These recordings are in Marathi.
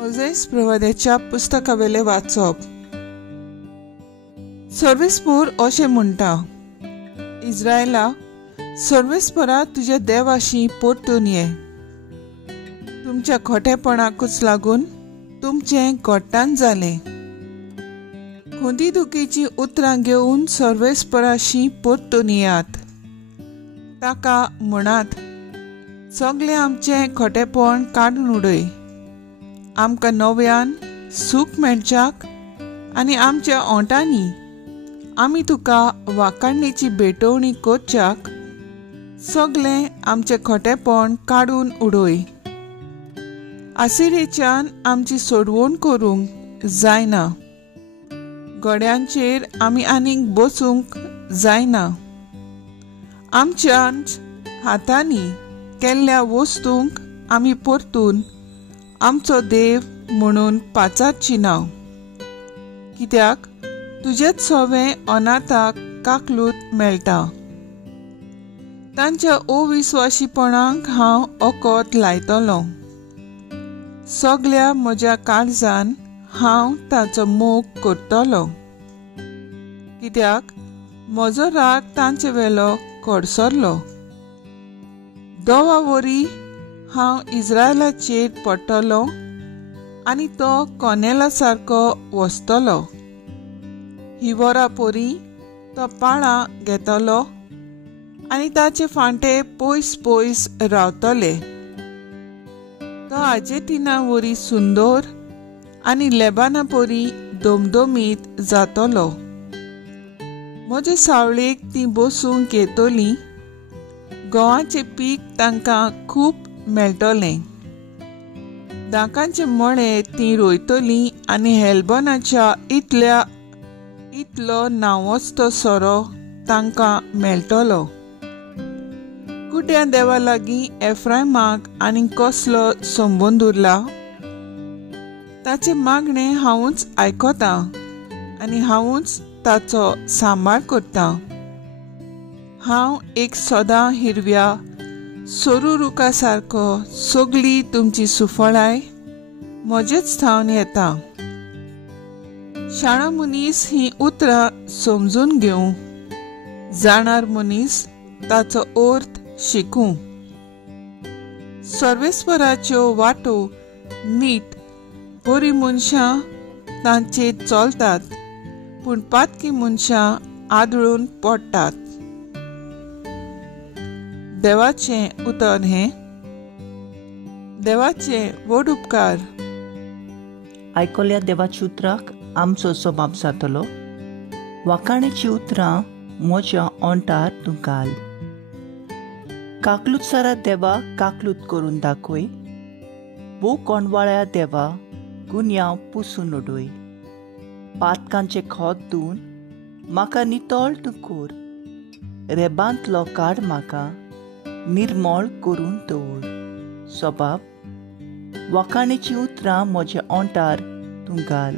ओझेस प्रवाद्याच्या पुस्तकावेले वाचप. सर्वेस्पर अशें म्हणटा, इस्रायला, सर्वेस्परा तुज्या देवाशी परतून ये. तुमच्या खोटेपणाकूच लागून तुमचें गोट्टान जालें. खोंदी उतरां घेवन सर्वेस्पराशी परतून येयात. ताका म्हणात, सगळें आमचें खोटेपण काडून उडय. आमकां नव्यान सूख मेळच्याक आनी आमच्या ओंटांनी आमी तुका वाखाणणेची भेटवणी करच्याक सगळें आमचें खोटेपण काडून उडय. आसिरेच्यान आमची सोडवण करूंक जायना. गड्यांचेर आमी आनीक बसूंक जायना. आमच्या हातांनी केल्ल्या वस्तूंक आमी परतून आमचो देव म्हणून पाचारची नाव. कित्याक तुजेच सवें अनाथाक काकलूत मेळटा. तांच्या अविस्वाशीपणाक हांव ओकोत लायतलों. सगळ्या म्हज्या काळजान हांव ताचो मोग करतलों. कित्याक म्हजो राग तांचे वेलो कडसरलो. दोवा वरी हांव इस्रायलाचेर पडटलों आनी तो कोनेला सारको वसतलो. ही वरां पोरी तो पाळां घेतलो आनी ताचे फांटे पयस पयस रावतले. तो आर्जेन्टिना वरी सुंदर आनी लेबाना पोरी दोमदोमीत जातलो. म्हजे सावळेक ती बसूंक येतली. गंवाचें पीक तांकां खूब मेळटलें. दाकांचे मळे ती रोयतली आनी हेल्बनाच्या इतलो नांवस्तो सोरो तांकां मेळटलो. कुड्या देवा लागीं एफ्रायमाक आनी कसलो संबंद उरला? ताचे मागणें हांवूच आयकतां आनी हांवूच ताचो सांबाळ करतां. हांव एक सदां हिरव्या सोरू रुखा सारको सगळी तुमची सुफळाय म्हजेच थावन येता. शाणा मनीस ही उतरां समजून घेवं. जाणार मनीस ताचो अर्थ शिकूं. सर्वेस्पराच्यो वाटो नीट बरी मनशां तांचेर चलतात, पूण पातकी मनशां आदळून पडटात. देवाचें उतर हें. देवाचे व्हड उपकार. आयकल्या देवाच्या उतराक आमचो सबाब जातलो. वाखाणेची उतरां म्हज्या ओंठार तूं घाल. काकलूत सारा देवा काकलूत करून दाखय. भोव कोणवाळ्या देवा गुन्यांव पुसून उडय. पातकांचे खोत धुवन म्हाका नितळ तूं कर. रेबांतलो काड म्हाका निर्मळ करून दवर. सबाब, वाखाणेची उतरां म्हज्या ओंठार तूं घाल.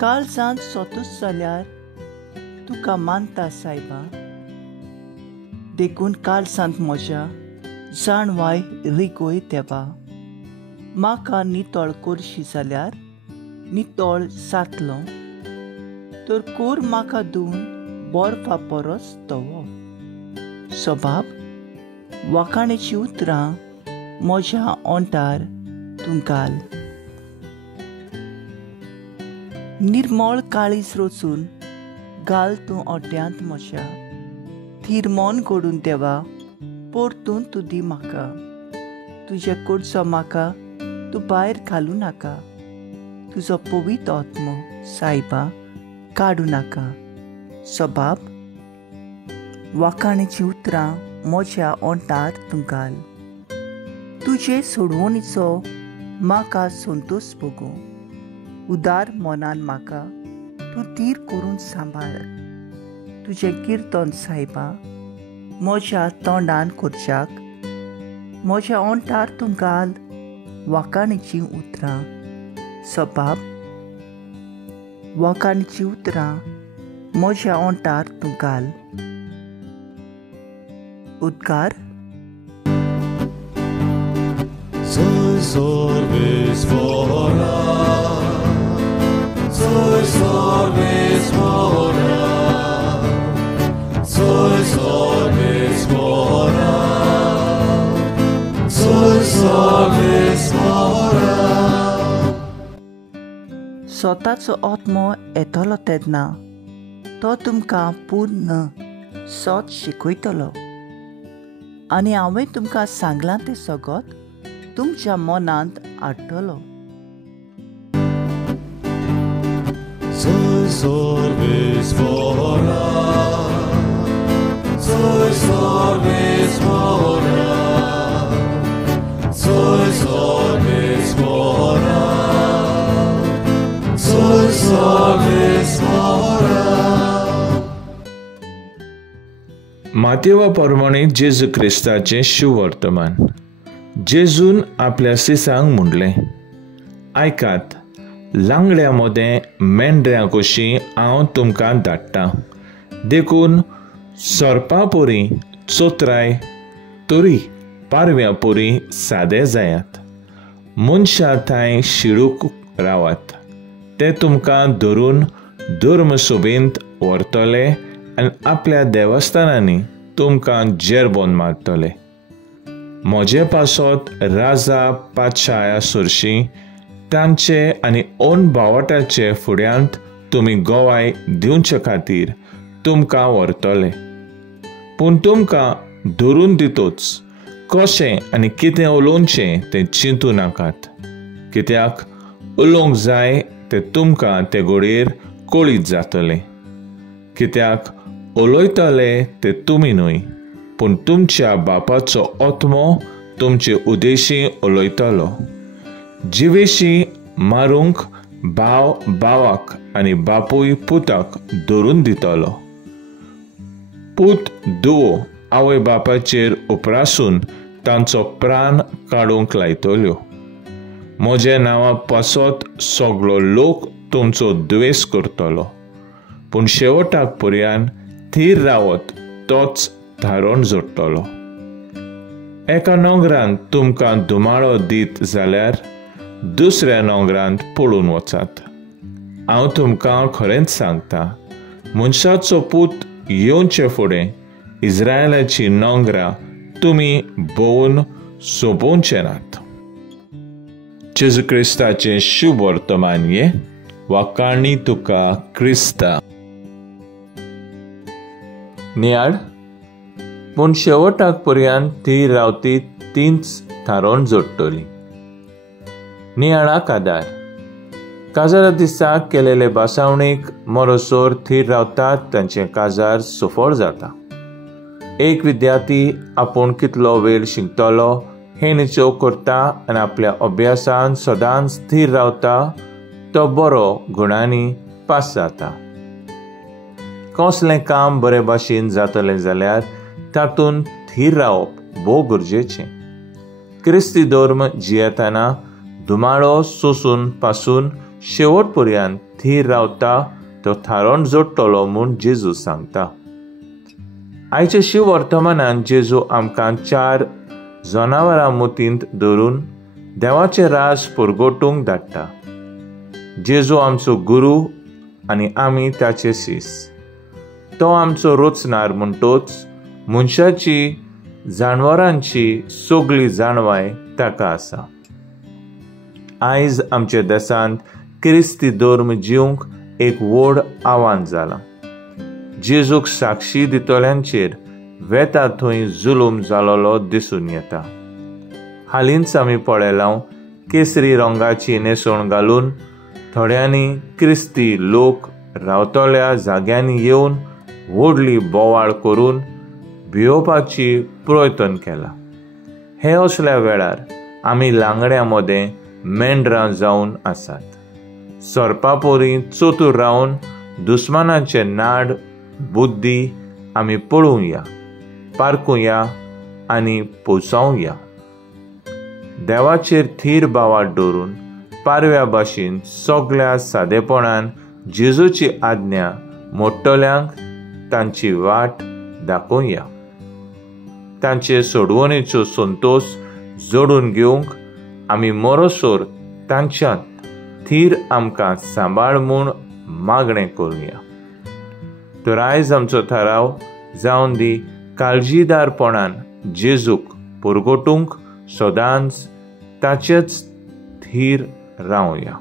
काळजांत सोतूच जाल्यार तुका मानता सायबा. देखून काळजांत म्हज्या जाणवाय रिगोय देवा. म्हाका नितळ करशी जाल्यार नितळ जातलो. तर कोर म्हाका धुवन बर्फा परस धवो. सबाब, वाखाणेची उतरां म्हज्या ओंठार तूं घाल. निर्मळ काळीज रचून घाल तूं ओट्यांत म्हज्या. थीर मन घडून देवा परतून तूं दी म्हाका. तुजे कडचो म्हाका तूं भायर घालूं नाका. तुजो पवित्र आत्मो सायबा काडूं नाका. सबाब, वाखाणेची उतरां म्हज्या ओंठार तूं घाल. तुजे सोडवणीचो म्हाका संतोश भोगूं. उदार मनान म्हाका तूं धीर करून सांबाळ. तुजें किर्तन सायबा म्हज्या तोंडान करच्याक. म्हज्या ओंठार तूं घाल वाखाणेची उतरां. सबाब, वाखाणेची उतरां म्हज्या ओंठार तूं घाल. उद्गार. Soy sorbe salves fora, sois salves fora, sois salves fora, sois salves fora. स्वताचो आत्मो येतलो तेन्ना तो तुमकां पूर्ण सत शिकयतलो आनी हांवें तुमकां सांगलां तें सगळें तुमच्या मनांत हाडटलो. Sois salves fora, sois salves fora, sois salves fora, sois salves fora. मातेवा प्रमाणे जेजू क्रिस्ताचें शुवर्तमान. जेजून आपल्या सिसांक म्हणलें, आयकात, लांगड्या मोदें मेंढऱ्यां कशीं हांव तुमकां धाडटां. देखून सोरपां पोरी चोत्राय तरी पारव्यां पोरी सादे जायात. मनशां थंय शिडूक रावात. ते तुमकां धरून धर्म सोबीत व्हरतले आनी आपल्या देवस्थानांनी तुमकां जेरबोन मारतले. म्हजे पासत राजा पातशाया सुरशीं तांचे आनी ओन भावटाचे फुड्यांत तुमी गोवाय दिवचे खातीर तुमकां व्हरतले. पूण तुमकां धरून दितोच कशें आनी कितें उलोवचें तें चिंतू नाकात. कित्याक उलोवंक जाय तें तुमकां ते घडयेर कळीत जातलें. कित्याक उलयतले ते तुमी न्हय, पूण तुमच्या बापाचो आत्मो तुमचे उदेशी उलयतलो. जिवेशी मारूंक भाव भावाक आनी बापूय पुताक धरून दितलो. पूत धुवो आवय बापाचेर उपरासून तांचो प्राण काडूंक लायतल्यो. म्हज्या नांवा पासत सगळो लोक तुमचो द्वेस करतलो, पूण शेवटाक पर्यान थीर रावत तोच थारोन जोडटलो. एका नोंगरांत तुमकां धुमाळो दीत जाल्यार दुसऱ्या नोंगरांत पळून वचात. हांव तुमकां खरेंच सांगता, मनशाचो पूत येवचे फुडें इस्रायलाची नोंगरां तुमी भोंवून सोंपोवचे नात. जेजू क्रिस्ताचें शुभ वर्तमान हे वाकाणी तुका क्रिस्ता. नियाळ, पूण शेवटाक पर्यंत ती रावती तीच थारोन जोडटली. नियाळाक आदार. काजारा दिसा केलेले बासावणेक मरोसोर थीर रावतात तांचें काजार सफळ जाता. एक विद्यार्थी आपूण कितलो वेळ शिकतलो हें निचोव करता आनी आपल्या अभ्यासान सदांच थीर रावता तो बरो गुणांनी पास जाता. कसलें काम बरे भाशेन जातलें जाल्यार तातूंत थीर रावप भोव गरजेचें. क्रिस्ती धर्म जियेतना धुमाळो सोंसून पासून शेवट पर्यंत थीर रावता तो थारोन जोडटलो म्हूण जेजू सांगता. आयच्या शिव वर्तमानांत जेजू आमकां 4 जनावरां मुतींत धरून देवाचें राज परगटूंक धाडटा. जेजू आमचो गुरू आनी आमी ताचे सीस. तो आमचो रोचणार म्हणटोच मनशाची जानवरांची सगळी जाणवाय ताका आसा. आयज आमच्या देशांत क्रिस्ती धर्म जिवंक एक व्हड आव्हान जालां. जेजूक साक्षी दितल्यांचेर वेता थंय जुलूम जालोलो दिसून येता. हालींच आमी पळयलां केसरी रंगाची न्हेसोण घालून थोड्यांनी क्रिस्ती लोक रावतल्या जाग्यांनी येवन व्हडली बोवाळ करून भियोवपाची प्रयत्न केला. हे असल्या वेळार आमी लांगड्या मोदें मेंढरां जावन आसात. सोरपा पोरी चतूर रावन दुस्मानाचे नाड बुद्धी आमी पळोवया, पारकुया आनी पोसवया. देवाचेर थीर बावाट दवरून पारव्या भाशेन सगळ्या सादेपणान जेजूची आज्ञा मोडटल्यांक तांची वाट दाखोवया. तांचे सोडवणेचो संतोश जोडून घेवंक आमी मरोसोर तांच्यात थीर आमकां सांबाळ म्हूण मागणें करुया. तर आयज आमचो थाराव जावन दी काळजीदारपणान जेजूक परगटूंक सदांच ताचेच थीर रावया.